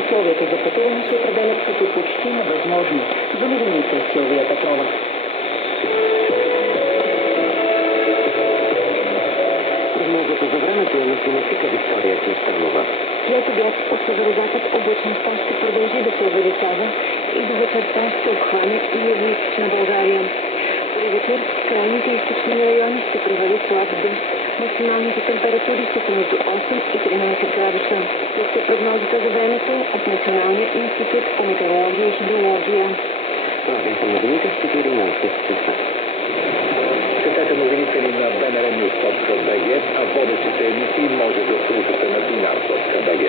условията за пътуване се определят като почти невъзможни. За новините Силвия Петрова. Прогнозата за времето е на синоптика Виктория Кръстанова. След обяд от северозапад облачността ще продължи да се увеличава и до вечерта ще обхване и югоизточна България. При вечер крайните източни райони ще превалят слаб дъжд. Максималните температури ще са между 8 и 13 градуса. Тук е прогнозата за времето от Националния институт по метеорология и хидрология. Това бяха новините в 14 часа. Четете новините ни на bnrnews.bg, а водещите емисии може да слушате на dinar.bg.